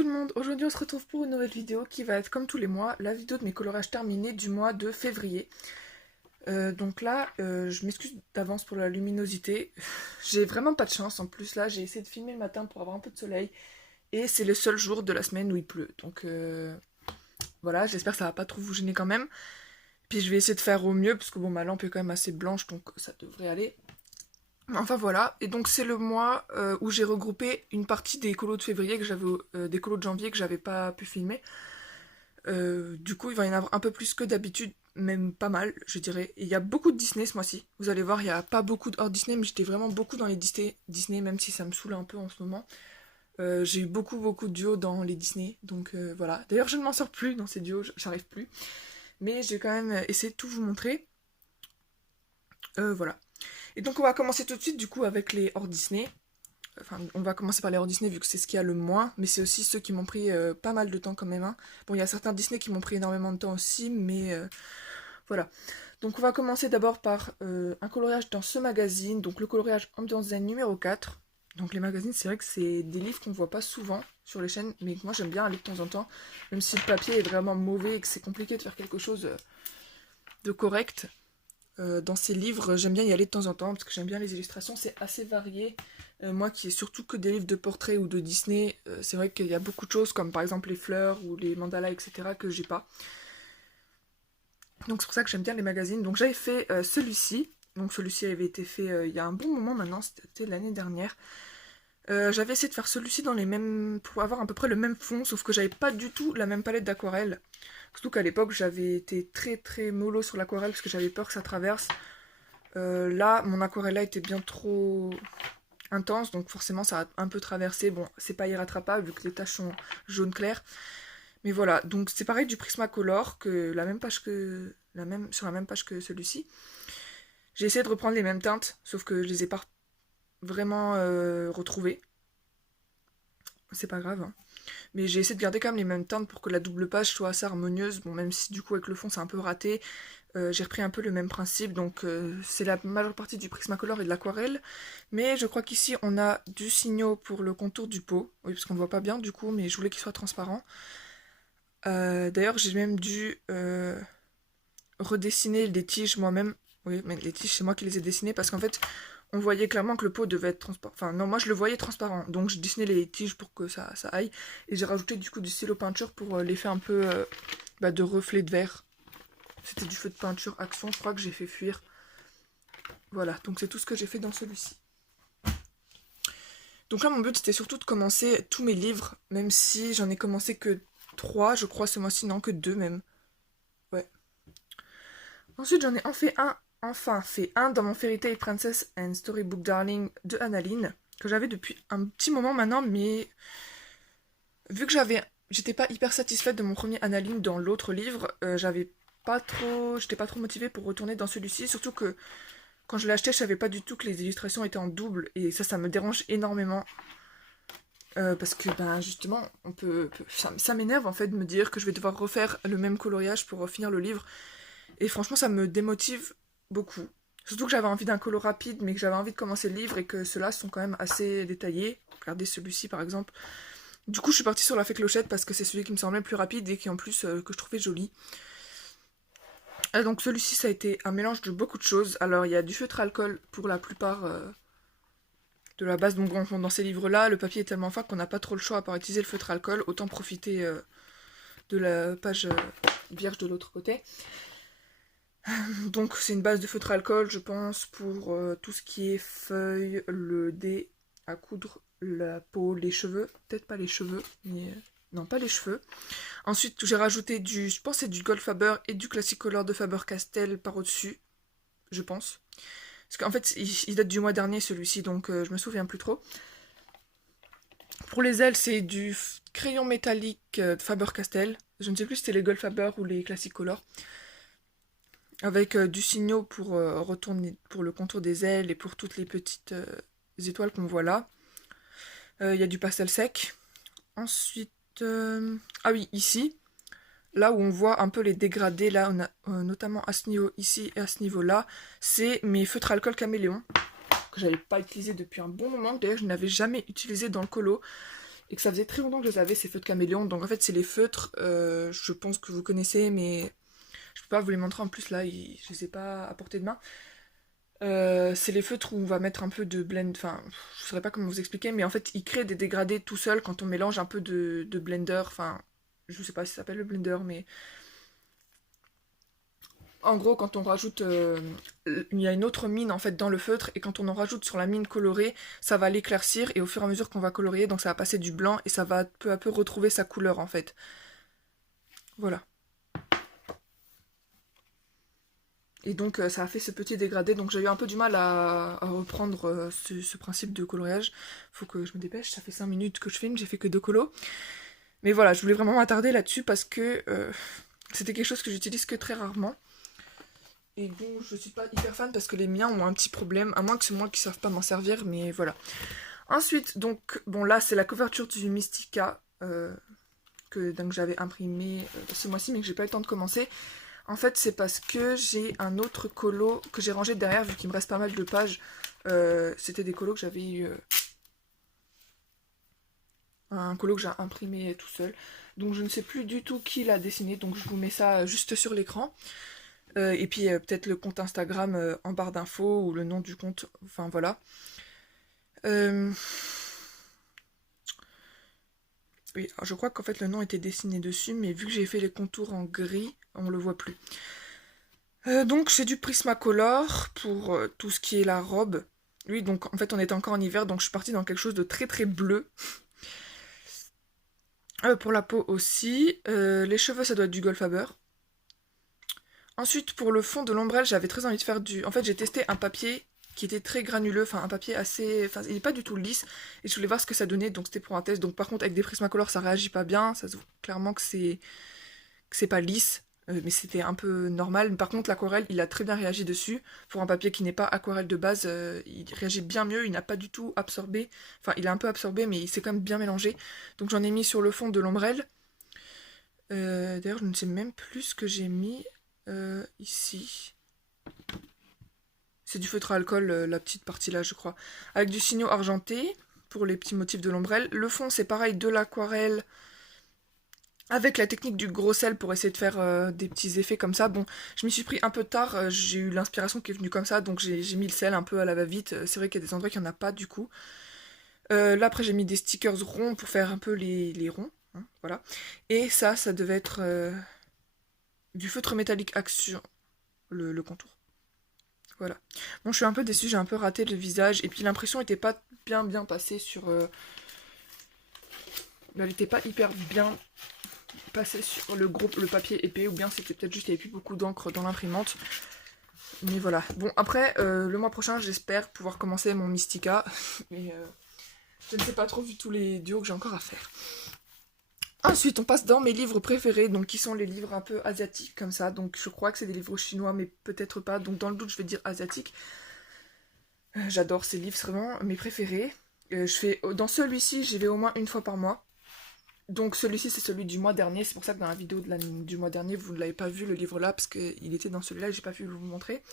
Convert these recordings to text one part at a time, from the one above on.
tout le monde, aujourd'hui on se retrouve pour une nouvelle vidéo qui va être comme tous les mois, la vidéo de mes colorages terminés du mois de février. Donc là, je m'excuse d'avance pour la luminosité, j'ai vraiment pas de chance en plus là, j'ai essayé de filmer le matin pour avoir un peu de soleil et c'est le seul jour de la semaine où il pleut. Donc voilà, j'espère que ça va pas trop vous gêner quand même. Puis je vais essayer de faire au mieux parce que bon ma lampe est quand même assez blanche donc ça devrait aller. Enfin voilà, et donc c'est le mois où j'ai regroupé une partie des colos de février que j'avais, des colos de janvier que j'avais pas pu filmer. Du coup, il va y en avoir un peu plus que d'habitude, même pas mal, je dirais. Et il y a beaucoup de Disney ce mois-ci. Vous allez voir, il n'y a pas beaucoup de hors Disney, mais j'étais vraiment beaucoup dans les Disney, même si ça me saoule un peu en ce moment. J'ai eu beaucoup de duos dans les Disney, donc voilà. D'ailleurs, je ne m'en sors plus dans ces duos, j'arrive plus. Mais j'ai quand même essayé de tout vous montrer. Voilà. Et donc on va commencer tout de suite du coup avec les hors Disney. Enfin, on va commencer par les hors Disney vu que c'est ce qu'il y a le moins, mais c'est aussi ceux qui m'ont pris pas mal de temps quand même, hein. Bon, il y a certains Disney qui m'ont pris énormément de temps aussi, mais voilà. Donc on va commencer d'abord par un coloriage dans ce magazine, donc le coloriage Ambiance Zen numéro 4. Donc les magazines, c'est vrai que c'est des livres qu'on voit pas souvent sur les chaînes, mais que moi j'aime bien aller de temps en temps, même si le papier est vraiment mauvais et que c'est compliqué de faire quelque chose de correct. Dans ces livres, j'aime bien y aller de temps en temps parce que j'aime bien les illustrations, c'est assez varié. Moi qui ai surtout que des livres de portraits ou de Disney, c'est vrai qu'il y a beaucoup de choses comme par exemple les fleurs ou les mandalas, etc. que j'ai pas. Donc c'est pour ça que j'aime bien les magazines. Donc j'avais fait celui-ci. Donc celui-ci avait été fait il y a un bon moment maintenant, c'était l'année dernière. J'avais essayé de faire celui-ci dans les mêmes, pour avoir à peu près le même fond, sauf que j'avais pas du tout la même palette d'aquarelle. Surtout qu'à l'époque j'avais été très mollo sur l'aquarelle parce que j'avais peur que ça traverse. Là, mon aquarelle était bien trop intense, donc forcément ça a un peu traversé. Bon, c'est pas irrattrapable vu que les taches sont jaune clair. Mais voilà, donc c'est pareil du Prismacolor, que la même page que sur la même page que celui-ci. J'ai essayé de reprendre les mêmes teintes, sauf que je les ai pas vraiment retrouvées. C'est pas grave, hein. Mais j'ai essayé de garder quand même les mêmes teintes pour que la double page soit assez harmonieuse. Bon, même si du coup avec le fond c'est un peu raté, j'ai repris un peu le même principe. Donc c'est la majeure partie du Prismacolor et de l'aquarelle. Mais je crois qu'ici on a du signaux pour le contour du pot. Oui, parce qu'on ne voit pas bien du coup, mais je voulais qu'il soit transparent. D'ailleurs j'ai même dû redessiner les tiges moi-même. Oui, mais les tiges c'est moi qui les ai dessinées parce qu'en fait on voyait clairement que le pot devait être transparent. Enfin, non, moi je le voyais transparent. Donc je dessinais les tiges pour que ça aille. Et j'ai rajouté du coup du stylo peinture pour l'effet un peu de reflet de verre. C'était du feu de peinture Action, je crois que j'ai fait fuir. Voilà, donc c'est tout ce que j'ai fait dans celui-ci. Donc là, mon but c'était surtout de commencer tous mes livres, même si j'en ai commencé que 3, je crois, ce mois-ci, non, que 2 même. Ouais. Ensuite, j'en ai enfin fait un dans mon Fairy Tail Princess and Storybook Darling de Annaline, que j'avais depuis un petit moment maintenant, mais vu que j'étais pas hyper satisfaite de mon premier Annaline dans l'autre livre, j'étais pas trop motivée pour retourner dans celui-ci, surtout que quand je l'ai acheté, je savais pas du tout que les illustrations étaient en double, et ça me dérange énormément. Parce que justement, ça m'énerve en fait de me dire que je vais devoir refaire le même coloriage pour finir le livre. Et franchement, ça me démotive beaucoup. Surtout que j'avais envie d'un colo rapide, mais que j'avais envie de commencer le livre et que ceux-là sont quand même assez détaillés. Regardez celui-ci par exemple. Du coup, je suis partie sur la fée clochette parce que c'est celui qui me semblait le plus rapide et qui en plus que je trouvais joli. Donc celui-ci, ça a été un mélange de beaucoup de choses. Alors, il y a du feutre alcool pour la plupart de la base. Donc dans ces livres-là, le papier est tellement fin qu'on n'a pas trop le choix à part utiliser le feutre alcool. Autant profiter de la page vierge de l'autre côté. Donc c'est une base de feutre alcool, je pense, pour tout ce qui est feuilles, le dé à coudre, la peau, les cheveux. Peut-être pas les cheveux, mais... non, pas les cheveux. Ensuite, j'ai rajouté je pense que c'est du Gold Faber et du Classicolor de Faber-Castell par au-dessus, je pense. Parce qu'en fait, il date du mois dernier celui-ci, donc je me souviens plus trop. Pour les ailes, c'est du crayon métallique de Faber-Castell. Je ne sais plus si c'était les Gold Faber ou les Classicolor. Avec du signaux pour retourner pour le contour des ailes et pour toutes les petites étoiles qu'on voit là. Il y a du pastel sec. Ensuite, ah oui, ici, là où on voit un peu les dégradés, là, on a notamment à ce niveau ici et à ce niveau-là, c'est mes feutres alcool caméléon, que j'avais pas utilisé depuis un bon moment. D'ailleurs, je n'avais jamais utilisé dans le colo. et que ça faisait très longtemps que je les avais, ces feutres caméléons. Donc en fait c'est les feutres, je pense que vous connaissez, mais je peux pas vous les montrer en plus là, je les ai pas à portée de main. C'est les feutres où on va mettre un peu de blend, enfin je saurais pas comment vous expliquer, mais en fait ils créent des dégradés tout seuls quand on mélange un peu de blender, enfin je sais pas si ça s'appelle le blender, mais en gros quand on rajoute, il y a une autre mine en fait dans le feutre, et quand on en rajoute sur la mine colorée, ça va l'éclaircir, et au fur et à mesure qu'on va colorier, donc ça va passer du blanc, et ça va peu à peu retrouver sa couleur en fait. Voilà. Et donc ça a fait ce petit dégradé, donc j'ai eu un peu du mal à reprendre ce principe de coloriage. Faut que je me dépêche, ça fait 5 minutes que je filme, j'ai fait que 2 colos. Mais voilà, je voulais vraiment m'attarder là-dessus parce que c'était quelque chose que j'utilise que très rarement. Et bon, je suis pas hyper fan parce que les miens ont un petit problème, à moins que c'est moi qui ne savent pas m'en servir, mais voilà. Ensuite, donc, bon là c'est la couverture du Mystica que donc, j'avais imprimé ce mois-ci mais que j'ai pas eu le temps de commencer. En fait, c'est parce que j'ai un autre colo que j'ai rangé derrière, vu qu'il me reste pas mal de pages. C'était des colos que j'avais eu. Un colo que j'ai imprimé tout seul. Donc je ne sais plus du tout qui l'a dessiné, donc je vous mets ça juste sur l'écran. Et puis peut-être le compte Instagram en barre d'infos ou le nom du compte, enfin voilà. Euh, Oui, alors je crois qu'en fait le nom était dessiné dessus, mais vu que j'ai fait les contours en gris, on le voit plus. Donc c'est du Prismacolor pour tout ce qui est la robe. Oui, donc en fait on était encore en hiver, donc je suis partie dans quelque chose de très très bleu. Pour la peau aussi. Les cheveux ça doit être du Goldfaber. Ensuite pour le fond de l'ombrelle j'avais très envie de faire du... En fait j'ai testé un papier qui était très granuleux, enfin un papier assez... Enfin il n'est pas du tout lisse, et je voulais voir ce que ça donnait, donc c'était pour un test. Donc par contre avec des Prismacolor ça réagit pas bien, ça se voit clairement que c'est pas lisse. Mais c'était un peu normal. Par contre, l'aquarelle, il a très bien réagi dessus. Pour un papier qui n'est pas aquarelle de base, il réagit bien mieux. Il n'a pas du tout absorbé. Enfin, il a un peu absorbé, mais il s'est quand même bien mélangé. Donc j'en ai mis sur le fond de l'ombrelle. D'ailleurs, je ne sais même plus ce que j'ai mis ici. C'est du feutre à alcool, la petite partie là, je crois. Avec du signaux argenté pour les petits motifs de l'ombrelle. Le fond, c'est pareil, de l'aquarelle avec la technique du gros sel pour essayer de faire des petits effets comme ça. Bon, je m'y suis pris un peu tard, j'ai eu l'inspiration qui est venue comme ça, donc j'ai mis le sel un peu à la va-vite. C'est vrai qu'il y a des endroits qu'il n'y en a pas du coup. Là après j'ai mis des stickers ronds pour faire un peu les ronds, hein, voilà. Et ça devait être du feutre métallique Action, le contour. Voilà. Bon, je suis un peu déçue, j'ai un peu raté le visage, et puis l'impression était pas bien passée sur... Elle était pas hyper bien passer sur le papier épais, ou bien c'était peut-être juste qu'il n'y avait plus beaucoup d'encre dans l'imprimante. Mais voilà. Bon, après, le mois prochain, j'espère pouvoir commencer mon Mystica. Mais je ne sais pas trop vu tous les duos que j'ai encore à faire. Ensuite, on passe dans mes livres préférés, donc qui sont les livres un peu asiatiques comme ça. Donc je crois que c'est des livres chinois, mais peut-être pas. Donc dans le doute, je vais dire asiatique. J'adore ces livres, c'est vraiment mes préférés. Dans celui-ci, j'y vais au moins une fois par mois. Donc celui-ci c'est celui du mois dernier, c'est pour ça que dans la vidéo du mois dernier vous ne l'avez pas vu le livre là, parce qu'il était dans celui-là et j'ai pas pu vous le montrer.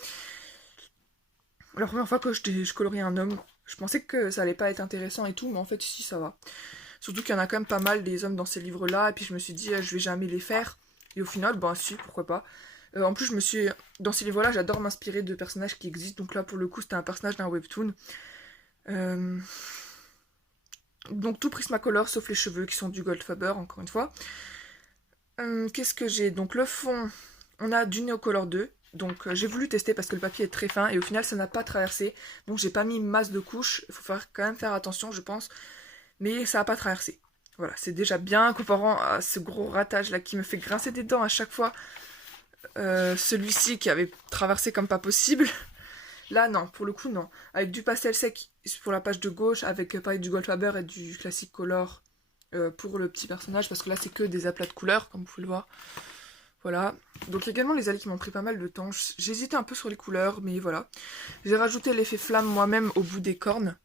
La première fois que je coloriais un homme, je pensais que ça allait pas être intéressant et tout, mais en fait si ça va. Surtout qu'il y en a quand même pas mal des hommes dans ces livres là, et puis je me suis dit je vais jamais les faire, et au final ben si, pourquoi pas. En plus dans ces livres là j'adore m'inspirer de personnages qui existent, donc là pour le coup c'était un personnage d'un webtoon. Donc tout Prismacolor sauf les cheveux qui sont du Goldfaber encore une fois. Qu'est-ce que j'ai? Donc le fond, on a du Neocolor 2. Donc j'ai voulu tester parce que le papier est très fin et au final ça n'a pas traversé. Donc j'ai pas mis masse de couches, il faut quand même faire attention je pense. Mais ça n'a pas traversé. Voilà, c'est déjà bien comparant à ce gros ratage là qui me fait grincer des dents à chaque fois. Celui-ci qui avait traversé comme pas possible. Là, non, pour le coup, non. Avec du pastel sec pour la page de gauche, avec pareil du Goldfaber et du classique color pour le petit personnage, parce que là, c'est que des aplats de couleurs, comme vous pouvez le voir. Voilà. Donc, il y a également les allées qui m'ont pris pas mal de temps. J'hésitais un peu sur les couleurs, mais voilà. J'ai rajouté l'effet flamme moi-même au bout des cornes.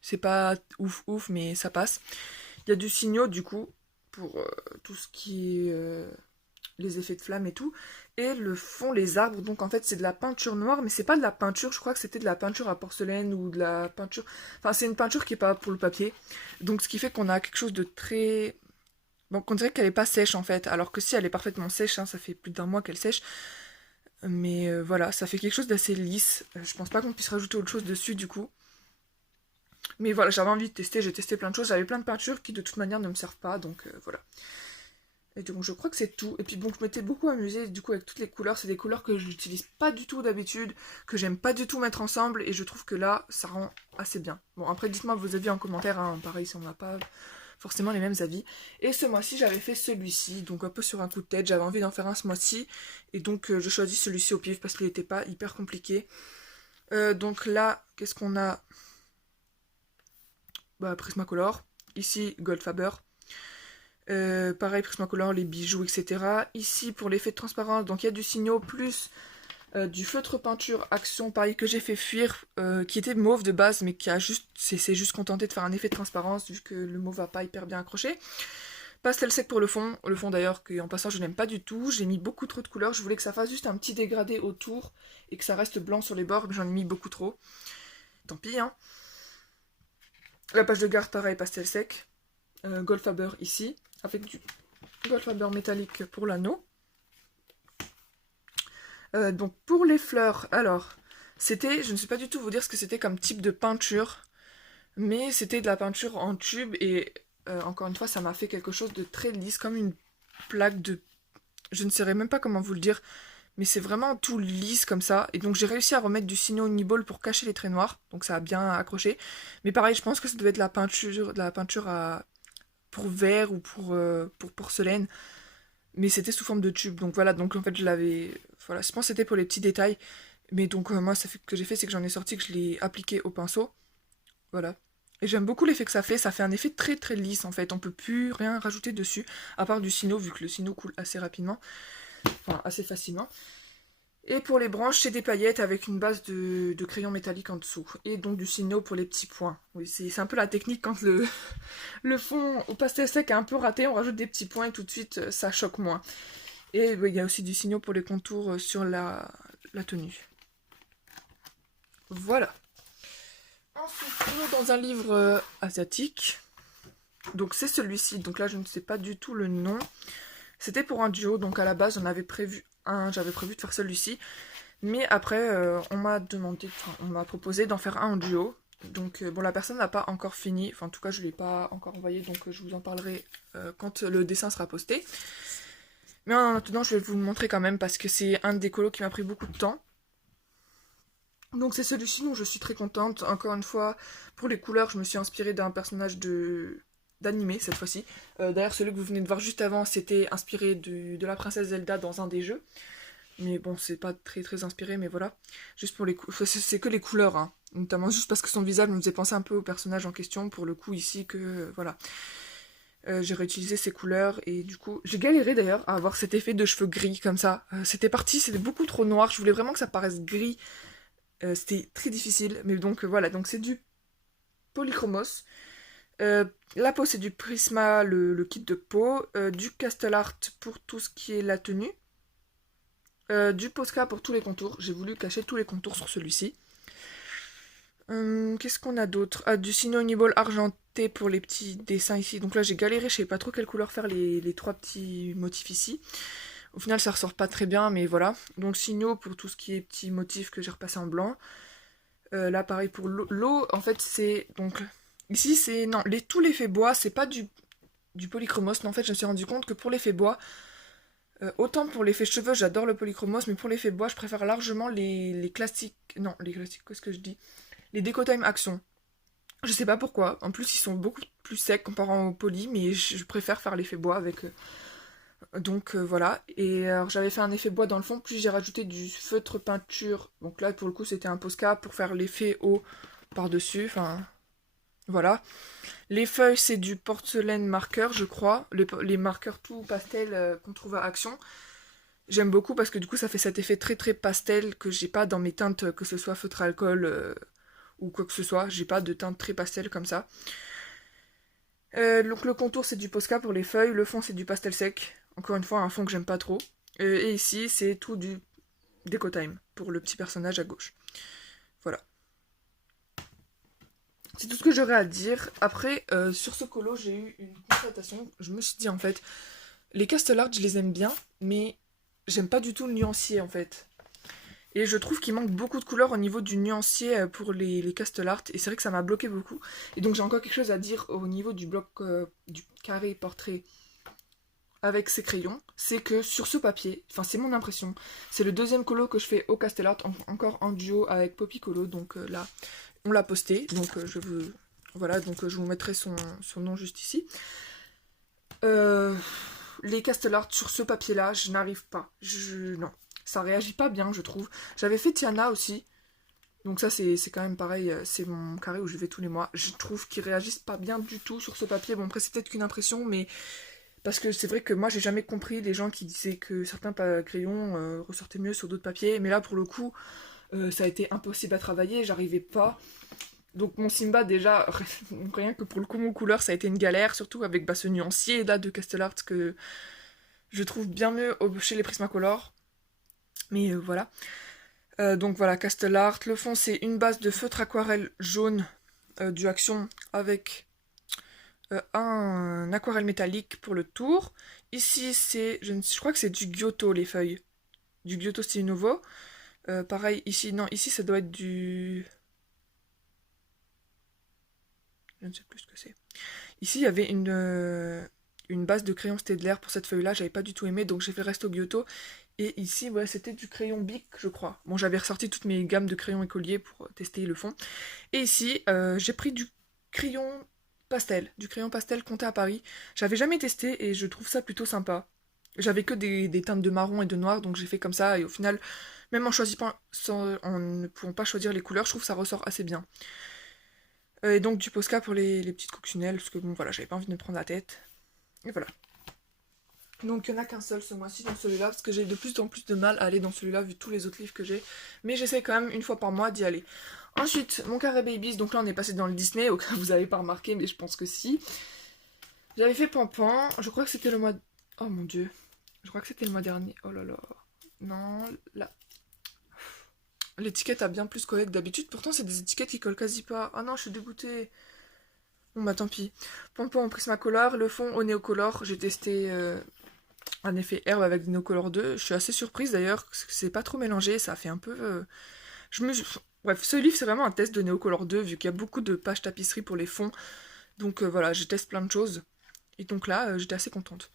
C'est pas ouf, mais ça passe. Il y a du signaux, du coup, pour tout ce qui est les effets de flamme et tout. Et le fond, les arbres, donc en fait c'est de la peinture noire, mais c'est pas de la peinture, je crois que c'était de la peinture à porcelaine ou de la peinture... Enfin c'est une peinture qui est pas pour le papier. Donc ce qui fait qu'on a quelque chose de très... Donc on dirait qu'elle est pas sèche en fait, alors que si elle est parfaitement sèche, hein, ça fait plus d'1 mois qu'elle sèche. Mais voilà, ça fait quelque chose d'assez lisse. Je pense pas qu'on puisse rajouter autre chose dessus du coup. Mais voilà, j'avais envie de tester, j'ai testé plein de choses. J'avais plein de peintures qui de toute manière ne me servent pas, donc voilà. Et donc je crois que c'est tout. Et puis bon, je m'étais beaucoup amusée du coup avec toutes les couleurs. C'est des couleurs que je n'utilise pas du tout d'habitude, que j'aime pas du tout mettre ensemble. Et je trouve que là, ça rend assez bien. Bon, après dites-moi vos avis en commentaire, hein. Pareil si on n'a pas forcément les mêmes avis. Et ce mois-ci, j'avais fait celui-ci, donc un peu sur un coup de tête. J'avais envie d'en faire un ce mois-ci. Et donc je choisis celui-ci au pif parce qu'il n'était pas hyper compliqué. Donc là, qu'est-ce qu'on a? Bah, Prismacolor. Ici, Goldfaber. Pareil, Prismacolor, les bijoux, etc. Ici, pour l'effet de transparence, donc il y a du Signo plus du feutre peinture Action, pareil, que j'ai fait fuir, qui était mauve de base, mais qui a juste, c'est juste contenté de faire un effet de transparence, vu que le mauve va pas hyper bien accroché. Pastel sec pour le fond d'ailleurs, que en passant je n'aime pas du tout. J'ai mis beaucoup trop de couleurs, je voulais que ça fasse juste un petit dégradé autour, et que ça reste blanc sur les bords, mais j'en ai mis beaucoup trop. Tant pis, hein. La page de garde, pareil, pastel sec. Goldfaber ici, avec du Goldfaber métallique pour l'anneau. Donc pour les fleurs, alors, c'était, je ne sais pas du tout vous dire ce que c'était comme type de peinture, mais c'était de la peinture en tube, et encore une fois, ça m'a fait quelque chose de très lisse, comme une plaque de... Je ne saurais même pas comment vous le dire, mais c'est vraiment tout lisse comme ça. Et donc j'ai réussi à remettre du Signo Uniball pour cacher les traits noirs, donc ça a bien accroché. Mais pareil, je pense que ça devait être de la peinture pour verre ou pour porcelaine, mais c'était sous forme de tube. Donc voilà, donc en fait je l'avais... Voilà, je pense que c'était pour les petits détails. Mais donc moi, ce que j'ai fait, c'est que j'en ai sorti, que je l'ai appliqué au pinceau. Voilà. Et j'aime beaucoup l'effet que ça fait un effet très très lisse en fait, on peut plus rien rajouter dessus, à part du Signo, vu que le Signo coule assez rapidement, enfin assez facilement. Et pour les branches, c'est des paillettes avec une base de crayon métallique en dessous. Et donc du Signo pour les petits points. Oui, c'est un peu la technique quand le fond au pastel sec est un peu raté, on rajoute des petits points et tout de suite ça choque moins. Et il y a aussi du Signo pour les contours sur la tenue. Voilà. Ensuite, dans un livre asiatique. Donc c'est celui-ci. Donc là, je ne sais pas du tout le nom. C'était pour un duo. Donc à la base, j'avais prévu de faire celui-ci. Mais après, on m'a demandé, enfin, on m'a proposé d'en faire un en duo. Donc bon, la personne n'a pas encore fini. Enfin, en tout cas, je ne l'ai pas encore envoyé. Donc je vous en parlerai quand le dessin sera posté. Mais en attendant, je vais vous le montrer quand même parce que c'est un des colos qui m'a pris beaucoup de temps. Donc c'est celui-ci dont je suis très contente. Encore une fois, pour les couleurs, je me suis inspirée d'un personnage d'animé cette fois-ci. D'ailleurs, celui que vous venez de voir juste avant, c'était inspiré de la princesse Zelda dans un des jeux. Mais bon, c'est pas très très inspiré, mais voilà. Juste pour les c'est que les couleurs, hein. Notamment juste parce que son visage me faisait penser un peu au personnage en question. Pour le coup, ici, que voilà. J'ai réutilisé ces couleurs et du coup, j'ai galéré d'ailleurs à avoir cet effet de cheveux gris comme ça. C'était beaucoup trop noir. Je voulais vraiment que ça paraisse gris. C'était très difficile, mais donc voilà, donc c'est du polychromos. La peau, c'est du Prisma, le kit de peau, du Castle Art pour tout ce qui est la tenue, du Posca pour tous les contours. J'ai voulu cacher tous les contours sur celui-ci. Qu'est-ce qu'on a d'autre? Du Signo Uniball argenté pour les petits dessins ici. Donc là, j'ai galéré, je savais pas trop quelle couleur faire les trois petits motifs ici. Au final, ça ressort pas très bien, mais voilà. Donc Signo pour tout ce qui est petits motifs que j'ai repassé en blanc. Là, pareil pour l'eau. En fait, c'est... Donc, ici, c'est... Non, tout l'effet bois, c'est pas du polychromos. Non, en fait, je me suis rendu compte que pour l'effet bois, autant pour l'effet cheveux, j'adore le polychromos, mais pour l'effet bois, je préfère largement les classiques... Non, les classiques, qu'est-ce que je dis? Les Decotime Action. Je sais pas pourquoi. En plus, ils sont beaucoup plus secs comparant au poly, mais je préfère faire l'effet bois avec... Donc voilà, et alors j'avais fait un effet bois dans le fond, puis j'ai rajouté du feutre peinture, donc là pour le coup c'était un Posca pour faire l'effet haut par-dessus, enfin voilà. Les feuilles c'est du porcelaine marqueur je crois, les marqueurs tout pastel qu'on trouve à Action. J'aime beaucoup parce que du coup ça fait cet effet très très pastel que j'ai pas dans mes teintes, que ce soit feutre alcool ou quoi que ce soit, j'ai pas de teinte très pastel comme ça. Donc le contour c'est du Posca pour les feuilles, le fond c'est du pastel sec. Encore une fois, un fond que j'aime pas trop. Et ici, c'est tout du Déco Time pour le petit personnage à gauche. Voilà. C'est tout ce que j'aurais à dire. Après, sur ce colo, j'ai eu une constatation. Je me suis dit, en fait, les Castle Art, je les aime bien, mais j'aime pas du tout le nuancier, en fait. Et je trouve qu'il manque beaucoup de couleurs au niveau du nuancier pour les Castle Art. Et c'est vrai que ça m'a bloqué beaucoup. Et donc j'ai encore quelque chose à dire au niveau du bloc du carré portrait avec ces crayons. C'est que sur ce papier, enfin c'est mon impression, c'est le deuxième colo que je fais au Castle Art, encore en duo avec Poppy Colo. Donc là, on l'a posté. Donc voilà, donc je vous mettrai son nom juste ici. Les Castle Art sur ce papier-là, je n'arrive pas. Non. Ça réagit pas bien, je trouve. J'avais fait Tiana aussi. Donc ça, c'est quand même pareil. C'est mon carré où je vais tous les mois. Je trouve qu'ils réagissent pas bien du tout sur ce papier. Bon, après, c'est peut-être qu'une impression, mais... Parce que c'est vrai que moi, j'ai jamais compris les gens qui disaient que certains crayons ressortaient mieux sur d'autres papiers. Mais là, pour le coup, ça a été impossible à travailler. J'arrivais pas. Donc mon Simba, déjà, rien que pour le coup, mon couleur, ça a été une galère. Surtout avec ce nuancier là de Castle Art que je trouve bien mieux chez les Prismacolor. Mais voilà. Donc voilà, Castle Art. Le fond, c'est une base de feutre aquarelle jaune du Action avec un aquarelle métallique pour le tour. Ici, je crois que c'est du Giotto, les feuilles. Du Giotto Stile Nouveau. Pareil, ici, non, ici, ça doit être du... Je ne sais plus ce que c'est. Ici, il y avait une base de crayon Staedtler pour cette feuille-là. J'avais pas du tout aimé, donc j'ai fait Resto Giotto. Et ici, ouais, c'était du crayon Bic, je crois. Bon, j'avais ressorti toutes mes gammes de crayons écoliers pour tester le fond. Et ici, j'ai pris du crayon pastel Comté à Paris. J'avais jamais testé et je trouve ça plutôt sympa. J'avais que des teintes de marron et de noir, donc j'ai fait comme ça. Et au final, même en ne pouvant pas choisir les couleurs, je trouve que ça ressort assez bien. Et donc du Posca pour les petites coccinelles, parce que bon, voilà, j'avais pas envie de me prendre la tête. Et voilà. Donc il n'y en a qu'un seul ce mois-ci dans celui-là, parce que j'ai de plus en plus de mal à aller dans celui-là vu tous les autres livres que j'ai. Mais j'essaie quand même une fois par mois d'y aller. Ensuite, mon carré Babies, donc là on est passé dans le Disney, au cas où vous n'avez pas remarqué, mais je pense que si. J'avais fait Pampan, je crois que c'était le mois... Oh mon dieu, je crois que c'était le mois dernier. Oh là là. Non, là. L'étiquette a bien plus collé que d'habitude, pourtant c'est des étiquettes qui collent quasi pas. Ah non, je suis dégoûtée. Bon bah tant pis. Pompon en Prismacolor, le fond au Néocolor, j'ai testé un effet herbe avec du Néocolor 2. Je suis assez surprise d'ailleurs, parce que c'est pas trop mélangé, ça fait un peu... Bref, ce livre c'est vraiment un test de Néocolor 2, vu qu'il y a beaucoup de pages tapisserie pour les fonds. Donc voilà, je teste plein de choses. Et donc là, j'étais assez contente.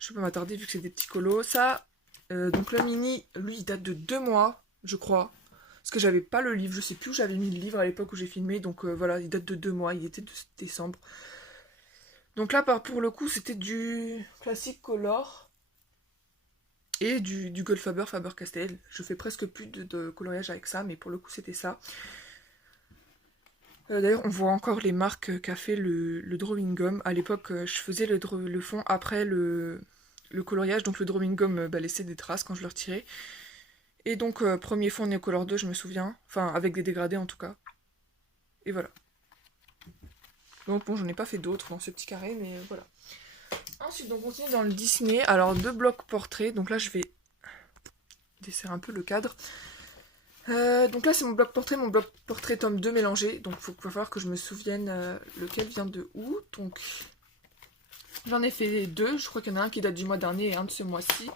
Je peux pas m'attarder vu que c'est des petits colos. Ça, donc le mini, lui, il date de 2 mois, je crois. Parce que j'avais pas le livre, je sais plus où j'avais mis le livre à l'époque où j'ai filmé, donc voilà, il date de 2 mois, il était de décembre. Donc là, pour le coup, c'était du classique color et du Goldfaber Faber-Castell. Je fais presque plus de coloriage avec ça, mais pour le coup, c'était ça. D'ailleurs, on voit encore les marques qu'a fait le Drawing Gum. À l'époque, je faisais le fond après le coloriage, donc le Drawing Gum laissait des traces quand je le retirais. Et donc, premier fond Néocolor 2, je me souviens. Enfin, avec des dégradés en tout cas. Et voilà. Donc bon, j'en ai pas fait d'autres dans ce petit carré, mais voilà. Ensuite, on continue dans le Disney. Alors, 2 blocs portraits. Donc là, je vais desserrer un peu le cadre. Donc là, c'est mon bloc portrait tome 2 mélangé. Donc il va falloir que je me souvienne lequel vient de où. Donc, j'en ai fait 2. Je crois qu'il y en a un qui date du mois dernier et un de ce mois-ci.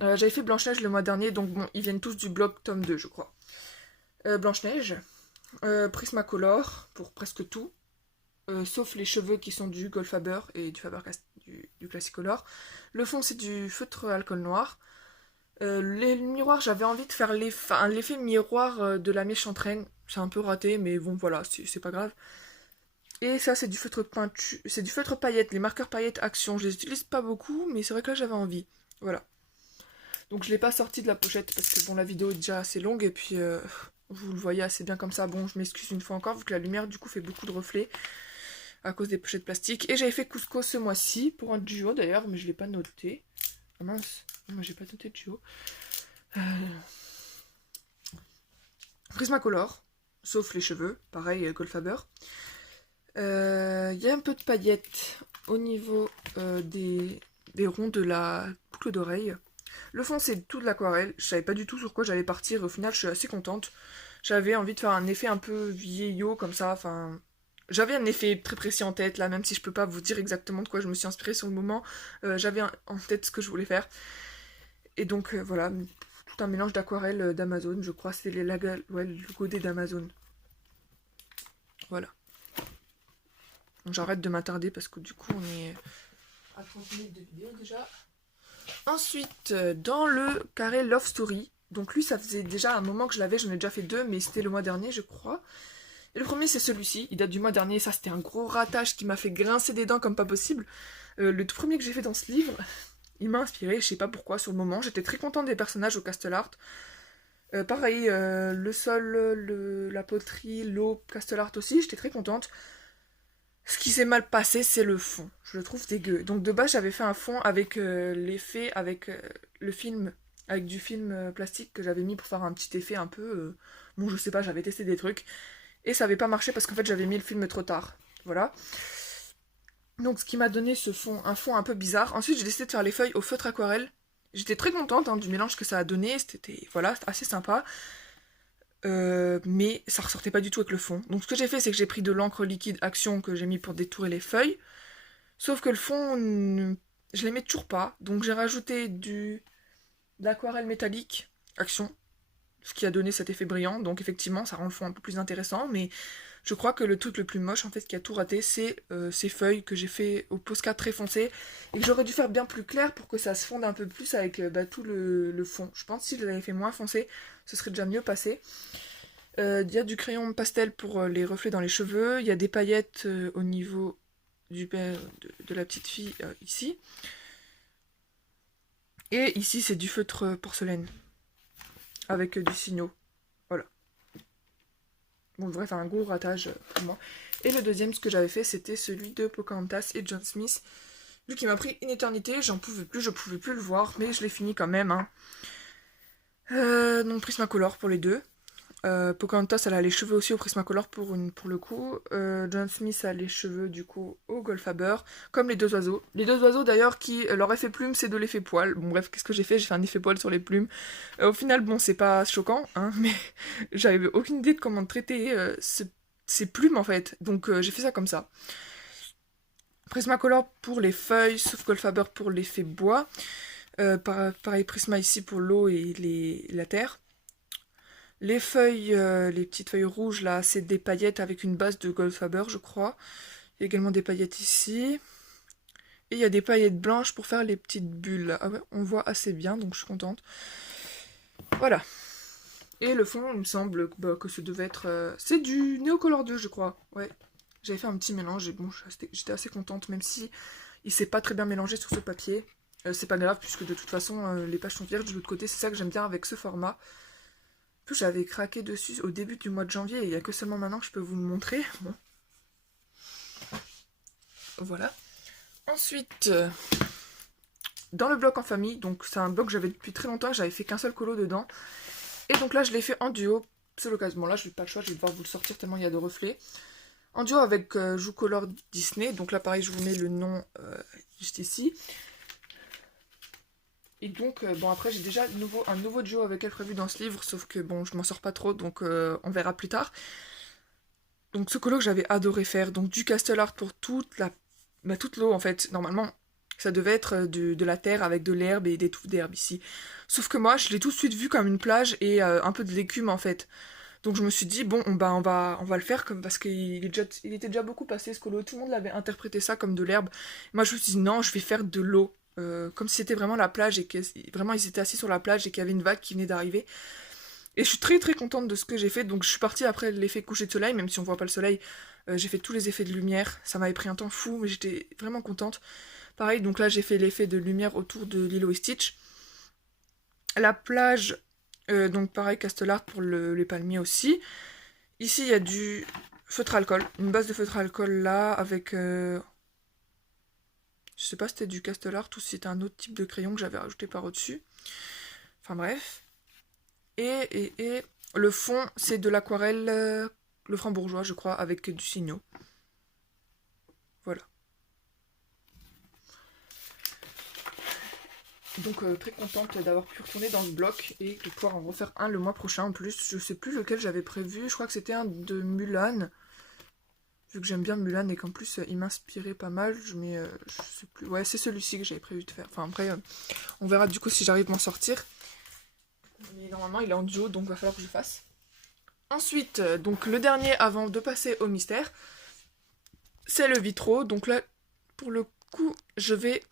J'avais fait Blanche-Neige le mois dernier, donc bon, ils viennent tous du bloc tome 2, je crois. Blanche-Neige, Prismacolor pour presque tout, sauf les cheveux qui sont du Goldfaber et du du Classicolor. Le fond, c'est du feutre alcool noir. Les miroirs, j'avais envie de faire l'effet miroir de la méchante reine. C'est un peu raté, mais bon, voilà, c'est pas grave. Et ça, c'est du feutre peinture, c'est du feutre paillettes, les marqueurs paillettes Action. Je les utilise pas beaucoup, mais c'est vrai que là, j'avais envie. Voilà. Donc je l'ai pas sorti de la pochette parce que bon, la vidéo est déjà assez longue et puis vous le voyez assez bien comme ça. Bon, je m'excuse une fois encore vu que la lumière du coup fait beaucoup de reflets à cause des pochettes plastiques. Et j'avais fait Cusco ce mois-ci pour un duo d'ailleurs, mais je l'ai pas noté. Ah mince, moi j'ai pas noté de duo. Prismacolor, sauf les cheveux, pareil Goldfaber. Il y a un peu de paillettes au niveau des des ronds de la boucle d'oreille. Le fond, c'est tout de l'aquarelle. Je savais pas du tout sur quoi j'allais partir. Au final, je suis assez contente. J'avais envie de faire un effet un peu vieillot comme ça. Enfin, j'avais un effet très précis en tête là, même si je peux pas vous dire exactement de quoi je me suis inspirée sur le moment. J'avais en tête ce que je voulais faire. Et donc voilà, tout un mélange d'aquarelle d'Amazon. Je crois c'est ouais, le godet d'Amazon. Voilà. Donc j'arrête de m'attarder parce que du coup on est à 30 minutes de vidéo déjà. Ensuite, dans le carré Love Story, donc lui ça faisait déjà un moment que je l'avais, j'en ai déjà fait deux, mais c'était le mois dernier je crois. Et le premier c'est celui-ci, il date du mois dernier, ça c'était un gros ratage qui m'a fait grincer des dents comme pas possible. Le tout premier que j'ai fait dans ce livre, il m'a inspiré, je sais pas pourquoi sur le moment, j'étais très contente des personnages au Castle Art. Pareil, le sol, la poterie, l'eau, Castle Art aussi, j'étais très contente. Ce qui s'est mal passé, c'est le fond. Je le trouve dégueu. Donc de base, j'avais fait un fond avec l'effet, avec le film, avec du film plastique que j'avais mis pour faire un petit effet un peu... bon, je sais pas, j'avais testé des trucs. Et ça avait pas marché parce qu'en fait, j'avais mis le film trop tard. Voilà. Donc ce qui m'a donné ce fond, un fond un peu bizarre. Ensuite, j'ai décidé de faire les feuilles au feutre aquarelle. J'étais très contente du mélange que ça a donné. C'était voilà, assez sympa. Mais ça ressortait pas du tout avec le fond. Donc ce que j'ai fait, c'est que j'ai pris de l'encre liquide Action que j'ai mis pour détourer les feuilles. Sauf que le fond, je l'aimais toujours pas. Donc j'ai rajouté de l'aquarelle métallique Action, ce qui a donné cet effet brillant. Donc effectivement, ça rend le fond un peu plus intéressant. Mais je crois que le truc le plus moche, en fait, qui a tout raté, c'est ces feuilles que j'ai fait au Posca très foncé. Et que j'aurais dû faire bien plus clair pour que ça se fonde un peu plus avec tout le fond. Je pense que si je l'avais fait moins foncé, ce serait déjà mieux passé. Il y a du crayon pastel pour les reflets dans les cheveux. Il y a des paillettes au niveau de la petite fille ici. Et ici, c'est du feutre porcelaine. Avec du signaux. Voilà. Bon, bref, un gros ratage pour moi. Et le deuxième, ce que j'avais fait, c'était celui de Pocahontas et John Smith. Lui qui m'a pris une éternité, j'en pouvais plus, je pouvais plus le voir, mais je l'ai fini quand même. Hein. Donc Prismacolor pour les deux. Pocahontas, elle a les cheveux aussi au Prismacolor pour le coup. John Smith a les cheveux du coup au Goldfaber, comme les deux oiseaux. Les deux oiseaux d'ailleurs qui, leur effet plume, c'est de l'effet poil. Bon bref, qu'est-ce que j'ai fait? J'ai fait un effet poil sur les plumes. Au final, bon, c'est pas choquant, hein, mais j'avais aucune idée de comment traiter ces plumes en fait. Donc j'ai fait ça comme ça. Prismacolor pour les feuilles, sauf Goldfaber pour l'effet bois. Pareil, Prisma ici pour l'eau et la terre. Les feuilles, les petites feuilles rouges là, c'est des paillettes avec une base de Goldfaber, je crois. Il y a également des paillettes ici. Et il y a des paillettes blanches pour faire les petites bulles là. Ah ouais, on voit assez bien, donc je suis contente. Voilà. Et le fond, il me semble que ce devait être... c'est du Neocolor 2, je crois. Ouais. J'avais fait un petit mélange et bon, j'étais assez contente, même si il s'est pas très bien mélangé sur ce papier. C'est pas grave, puisque de toute façon, les pages sont vierges de l'autre côté. C'est ça que j'aime bien avec ce format. J'avais craqué dessus au début du mois de janvier et il n'y a que seulement maintenant que je peux vous le montrer. Bon. Voilà. Ensuite, dans le bloc en famille, donc c'est un bloc que j'avais depuis très longtemps, j'avais fait qu'un seul colo dedans. Et donc là, je l'ai fait en duo. C'est l'occasion. Bon, là, je n'ai pas le choix, je vais devoir vous le sortir tellement il y a de reflets. En duo avec Joucolor Disney. Donc là, pareil, je vous mets le nom juste ici. Et donc, bon, après, j'ai déjà un nouveau duo avec elle prévu dans ce livre, sauf que, bon, je m'en sors pas trop, donc on verra plus tard. Donc, ce colo que j'avais adoré faire, donc du Castle Art pour toute l'eau, en fait. Normalement, ça devait être de la terre avec de l'herbe et des touffes d'herbe ici. Sauf que moi, je l'ai tout de suite vu comme une plage et un peu de l'écume, en fait. Donc, je me suis dit, bon, on va le faire comme parce qu'il était déjà beaucoup passé, ce colo. Tout le monde l'avait interprété ça comme de l'herbe. Moi, je me suis dit, non, je vais faire de l'eau. Comme si c'était vraiment la plage et que vraiment ils étaient assis sur la plage et qu'il y avait une vague qui venait d'arriver. Et je suis très très contente de ce que j'ai fait. Donc je suis partie après l'effet coucher de soleil, même si on voit pas le soleil. J'ai fait tous les effets de lumière. Ça m'avait pris un temps fou, mais j'étais vraiment contente. Pareil, donc là j'ai fait l'effet de lumière autour de Lilo et Stitch. La plage, donc pareil, Castle Art pour les palmiers aussi. Ici il y a du feutre alcool, une base de feutre alcool là avec... Je sais pas si c'était du Castle Art ou si c'était un autre type de crayon que j'avais rajouté par au-dessus. Enfin bref. Et le fond, c'est de l'aquarelle, le Franc-Bourgeois, je crois, avec du signaux. Voilà. Donc très contente d'avoir pu retourner dans ce bloc et de pouvoir en refaire un le mois prochain en plus. Je sais plus lequel j'avais prévu, je crois que c'était un de Mulan. Vu que j'aime bien Mulan et qu'en plus il m'inspirait pas mal, mais je sais plus. Ouais, c'est celui-ci que j'avais prévu de faire. Enfin après, on verra du coup si j'arrive à m'en sortir. Mais normalement il est en duo, donc va falloir que je le fasse. Ensuite, donc le dernier avant de passer au mystère, c'est le vitraux. Donc là, pour le coup, je vais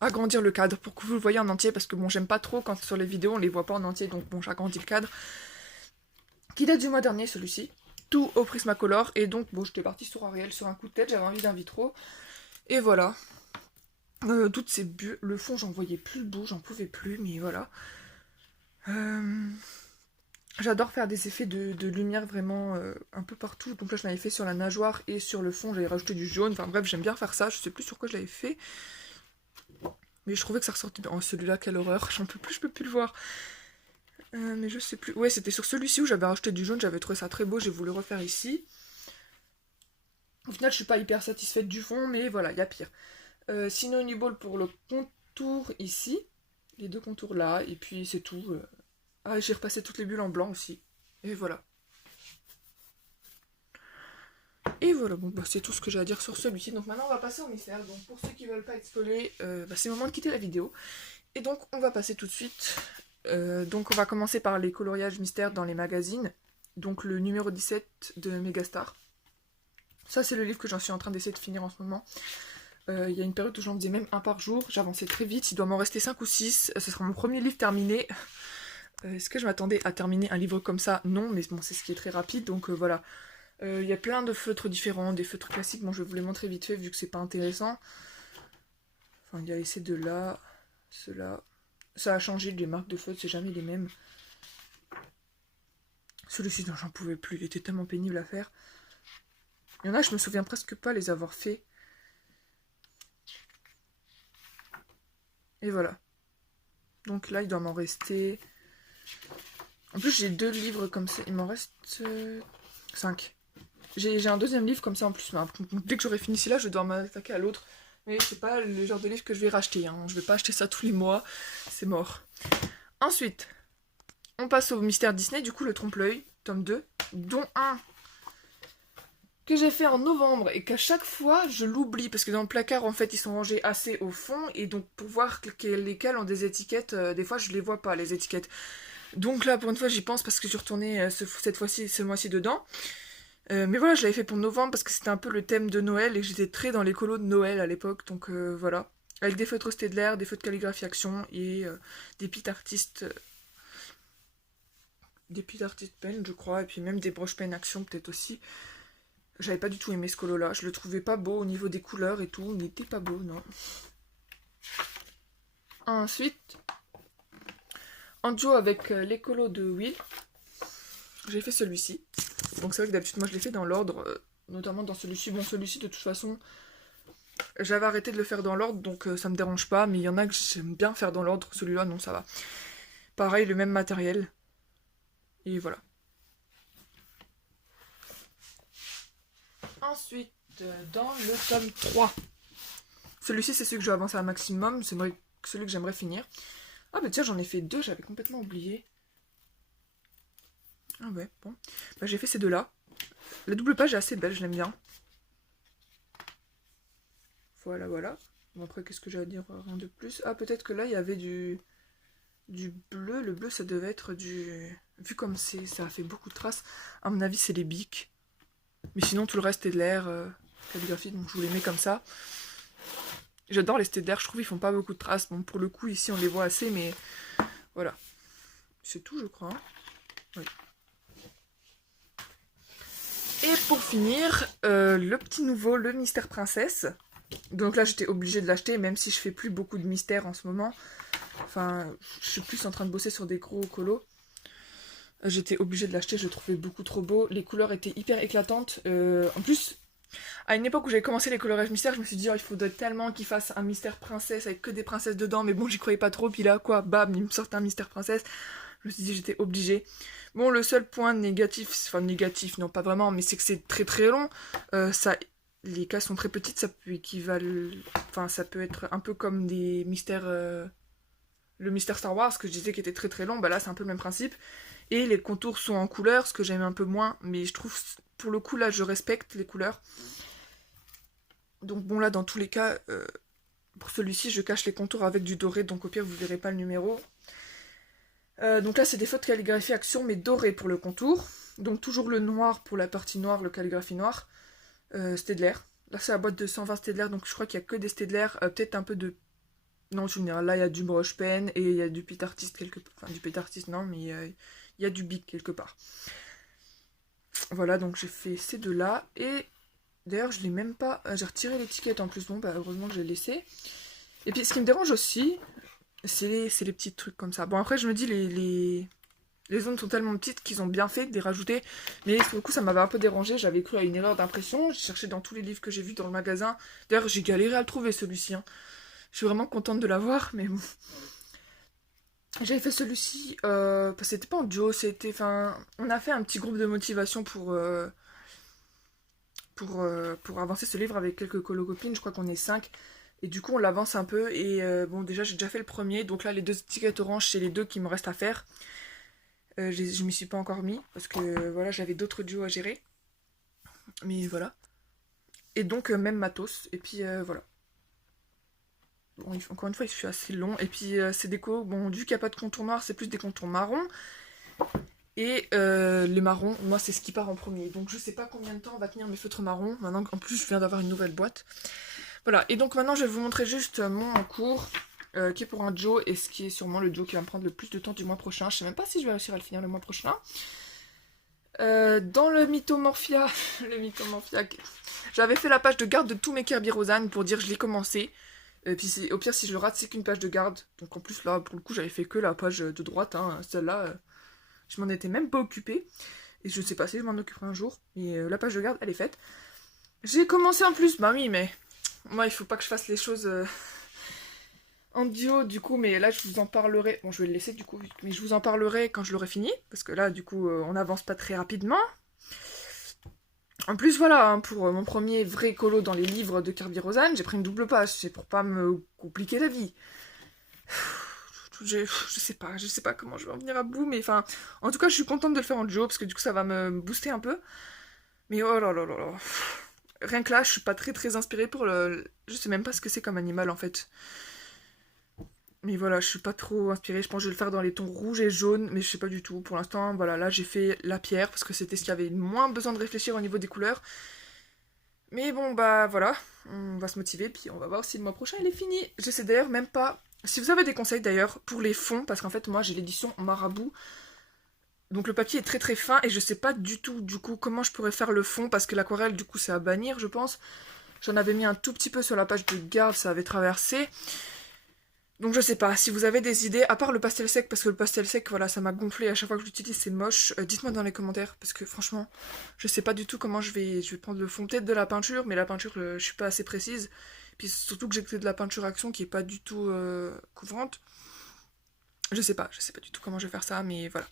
agrandir le cadre pour que vous le voyez en entier, parce que bon, j'aime pas trop quand sur les vidéos on les voit pas en entier, donc bon, j'agrandis le cadre. Qui date du mois dernier celui-ci, tout au Prismacolor, et donc bon, j'étais partie sur Ariel sur un coup de tête, j'avais envie d'un vitraux, et voilà. Toutes ces bulles, le fond j'en voyais plus le bout, j'en pouvais plus, mais voilà. J'adore faire des effets de lumière vraiment un peu partout, donc là je l'avais fait sur la nageoire et sur le fond j'avais rajouté du jaune, enfin bref j'aime bien faire ça, je sais plus sur quoi je l'avais fait. Mais je trouvais que ça ressortait bien. Oh, celui-là, quelle horreur, j'en peux plus, je peux plus le voir. Mais je sais plus. Ouais, c'était sur celui-ci où j'avais rajouté du jaune, j'avais trouvé ça très beau, j'ai voulu refaire ici. Au final, je suis pas hyper satisfaite du fond, mais voilà, il y a pire. Sinon, Uniball pour le contour ici. Les deux contours là, et puis c'est tout. Ah, j'ai repassé toutes les bulles en blanc aussi. Et voilà. Et voilà, bon, bah, c'est tout ce que j'ai à dire sur celui-ci. Donc maintenant, on va passer au mystère. Donc pour ceux qui veulent pas être spoilés, c'est le moment de quitter la vidéo. Et donc, on va passer tout de suite. Donc, on va commencer par les coloriages mystères dans les magazines. Donc, le numéro 17 de Megastar. Ça, c'est le livre que j'en suis en train d'essayer de finir en ce moment. Il y a une période où j'en faisais même un par jour. J'avançais très vite. Il doit m'en rester 5 ou 6. Ce sera mon premier livre terminé. Est-ce que je m'attendais à terminer un livre comme ça? Non, mais bon, c'est ce qui est très rapide. Donc, voilà. Il y a plein de feutres différents, des feutres classiques. Bon, je vais vous les montrer vite fait vu que c'est pas intéressant. Enfin, il y a les de là, ceux-là. Ça a changé, les marques de feutres, c'est jamais les mêmes. Celui-ci, j'en pouvais plus, il était tellement pénible à faire. Il y en a, je me souviens presque pas les avoir fait. Et voilà. Donc là, il doit m'en rester... En plus, j'ai 2 livres comme ça. Il m'en reste 5. J'ai un deuxième livre comme ça en plus. Dès que j'aurai fini celui-là, je dois m'attaquer à l'autre. Mais c'est pas le genre de livre que je vais racheter. Hein. Je vais pas acheter ça tous les mois. C'est mort. Ensuite, on passe au mystère Disney. Du coup, le trompe-l'œil, tome 2. Dont un que j'ai fait en novembre et qu'à chaque fois, je l'oublie. Parce que dans le placard, en fait, ils sont rangés assez au fond. Et donc, pour voir lesquels ont des étiquettes, des fois, je les vois pas, les étiquettes. Donc là, pour une fois, j'y pense parce que je suis retournée cette fois-ci, ce mois-ci dedans. Mais voilà, je l'avais fait pour novembre parce que c'était un peu le thème de Noël et que j'étais très dans les colos de Noël à l'époque, donc voilà. Avec des feutres Staedtler, des feutres calligraphie action et des pit artistes. Des pit artistes pen, je crois, et puis même des broches pen action peut-être aussi. J'avais pas du tout aimé ce colo-là, je le trouvais pas beau au niveau des couleurs et tout, il n'était pas beau, non. Ensuite, en duo avec les colos de Will, j'ai fait celui-ci. Donc c'est vrai que d'habitude moi je l'ai fait dans l'ordre, notamment dans celui-ci. Bon, celui-ci de toute façon, j'avais arrêté de le faire dans l'ordre, donc ça me dérange pas. Mais il y en a que j'aime bien faire dans l'ordre, celui-là non, ça va. Pareil, le même matériel. Et voilà. Ensuite, dans le tome 3. Celui-ci c'est celui que je vais avancer à maximum, c'est celui que j'aimerais finir. Ah bah tiens, j'en ai fait 2, j'avais complètement oublié. Ah ouais, bon. Bah, j'ai fait ces 2-là. La double page est assez belle, je l'aime bien. Voilà, voilà. Bon, après, qu'est-ce que j'ai à dire? Rien de plus. Ah, peut-être que là, il y avait du bleu. Le bleu, ça devait être du... Vu comme ça a fait beaucoup de traces, à mon avis, c'est les bics. Mais sinon, tout le reste est de l'air calligraphie, donc je vous les mets comme ça. J'adore les Staedtler, je trouve ils font pas beaucoup de traces. Bon, pour le coup, ici, on les voit assez, mais voilà. C'est tout, je crois. Oui. Et pour finir, le petit nouveau, le Mystère Princesse. Donc là, j'étais obligée de l'acheter, même si je fais plus beaucoup de mystères en ce moment. Enfin, je suis plus en train de bosser sur des gros colos. J'étais obligée de l'acheter, je le trouvais beaucoup trop beau. Les couleurs étaient hyper éclatantes. En plus, à une époque où j'avais commencé les coloriages mystères, je me suis dit, oh, il faudrait tellement qu'ils fassent un mystère princesse avec que des princesses dedans. Mais bon, j'y croyais pas trop. Puis là, quoi, bam, ils me sortent un mystère princesse. Je me suis dit, j'étais obligée. Bon, le seul point négatif, enfin négatif, non pas vraiment, mais c'est que c'est très très long. Ça les cases sont très petites, ça peut équivaler... Enfin, ça peut être un peu comme des mystères... le mystère Star Wars, que je disais qui était très très long, bah là c'est un peu le même principe. Et les contours sont en couleur, ce que j'aime un peu moins, mais je trouve, pour le coup, là, je respecte les couleurs. Donc bon, là, dans tous les cas, pour celui-ci, je cache les contours avec du doré, donc au pire, vous verrez pas le numéro. Donc là, c'est des fautes de calligraphie action, mais doré pour le contour. Donc toujours le noir pour la partie noire, le calligraphie noire. Staedtler. Là, c'est la boîte de 120 Staedtler, donc je crois qu'il y a que des Staedtler, peut-être un peu de... Non, je veux dire, là, il y a du brush pen et il y a du Pitt Artist quelque part. Enfin, du Pitt Artist, non, mais il y a du Bic quelque part. Voilà, donc j'ai fait ces deux-là. Et d'ailleurs, je l'ai même pas... J'ai retiré l'étiquette en plus. Bon, bah, heureusement que j'ai laissé. Et puis, ce qui me dérange aussi, c'est les petits trucs comme ça. Bon, après, je me dis, les zones sont tellement petites qu'ils ont bien fait de les rajouter. Mais sur le coup, ça m'avait un peu dérangé. J'avais cru à une erreur d'impression. J'ai cherché dans tous les livres que j'ai vus dans le magasin. D'ailleurs, j'ai galéré à le trouver, celui-ci. Hein. Je suis vraiment contente de l'avoir, mais bon. J'avais fait celui-ci, parce que c'était pas en duo, c'était... Enfin, on a fait un petit groupe de motivation pour avancer ce livre avec quelques colocopines, je crois qu'on est 5. Et du coup, on l'avance un peu, et bon, déjà, j'ai déjà fait le premier, donc là, les 2 étiquettes oranges, c'est les 2 qui me restent à faire. Je m'y suis pas encore mis, parce que, voilà, j'avais d'autres duos à gérer. Mais voilà. Et donc, même matos, et puis voilà. Bon, encore une fois, il fait assez long. Et puis, ces décos, bon, vu qu'il n'y a pas de contour noir, c'est plus des contours marrons. Et les marrons, moi, c'est ce qui part en premier. Donc, je sais pas combien de temps va tenir mes feutres marrons. Maintenant qu'en plus, je viens d'avoir une nouvelle boîte. Voilà. Et donc, maintenant, je vais vous montrer juste mon en cours, qui est pour un Joe, et ce qui est sûrement le Joe qui va me prendre le plus de temps du mois prochain. Je sais même pas si je vais réussir à le finir le mois prochain. Dans le Mythomorphia, j'avais fait la page de garde de tous mes Kirby Rosanne pour dire je l'ai commencé. Et puis au pire, si je le rate, c'est qu'une page de garde. Donc en plus, là, pour le coup, j'avais fait que la page de droite. Hein. Celle-là, je m'en étais même pas occupée. Et je sais pas si je m'en occuperai un jour. Mais la page de garde, elle est faite. J'ai commencé en plus, bah oui, mais moi, il faut pas que je fasse les choses en duo, du coup. Mais là, je vous en parlerai. Bon, je vais le laisser, du coup. Mais je vous en parlerai quand je l'aurai fini. Parce que là, du coup, on n'avance pas très rapidement. En plus, voilà, hein, pour mon premier vrai colo dans les livres de Kirby Rosanne, j'ai pris une double page, c'est pour pas me compliquer la vie. Je sais pas comment je vais en venir à bout, mais enfin, en tout cas, je suis contente de le faire en duo, parce que du coup, ça va me booster un peu. Mais oh là là là là. Rien que là, je suis pas très très inspirée pour le... Je sais même pas ce que c'est comme animal, en fait. Mais voilà, je suis pas trop inspirée, je pense que je vais le faire dans les tons rouges et jaunes, mais je sais pas du tout. Pour l'instant, voilà, là, j'ai fait la pierre, parce que c'était ce qui avait moins besoin de réfléchir au niveau des couleurs. Mais bon, bah voilà, on va se motiver, puis on va voir si le mois prochain il est fini. Je sais d'ailleurs même pas... Si vous avez des conseils d'ailleurs pour les fonds, parce qu'en fait moi j'ai l'édition Marabout, donc le papier est très très fin, et je sais pas du tout du coup comment je pourrais faire le fond, parce que l'aquarelle du coup c'est à bannir je pense. J'en avais mis un tout petit peu sur la page de garde, ça avait traversé. Donc je sais pas, si vous avez des idées, à part le pastel sec, parce que le pastel sec, voilà, ça m'a gonflé à chaque fois que je l'utilise, c'est moche. Dites-moi dans les commentaires, parce que franchement, je sais pas du tout comment je vais prendre le fond. Peut-être de la peinture, mais la peinture, je suis pas assez précise. Puis surtout que j'ai que de la peinture action qui est pas du tout couvrante. Je sais pas du tout comment je vais faire ça, mais voilà.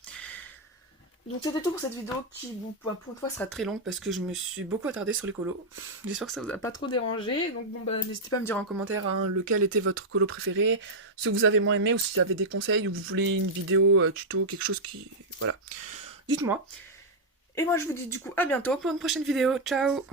Donc c'était tout pour cette vidéo qui, bon, pour une fois, sera très longue parce que je me suis beaucoup attardée sur les colos. J'espère que ça vous a pas trop dérangé. Donc bon, bah n'hésitez pas à me dire en commentaire hein, lequel était votre colo préféré, ce que vous avez moins aimé ou s'il y avait des conseils ou vous voulez une vidéo tuto, quelque chose qui... Voilà. Dites-moi. Et moi je vous dis du coup à bientôt pour une prochaine vidéo. Ciao!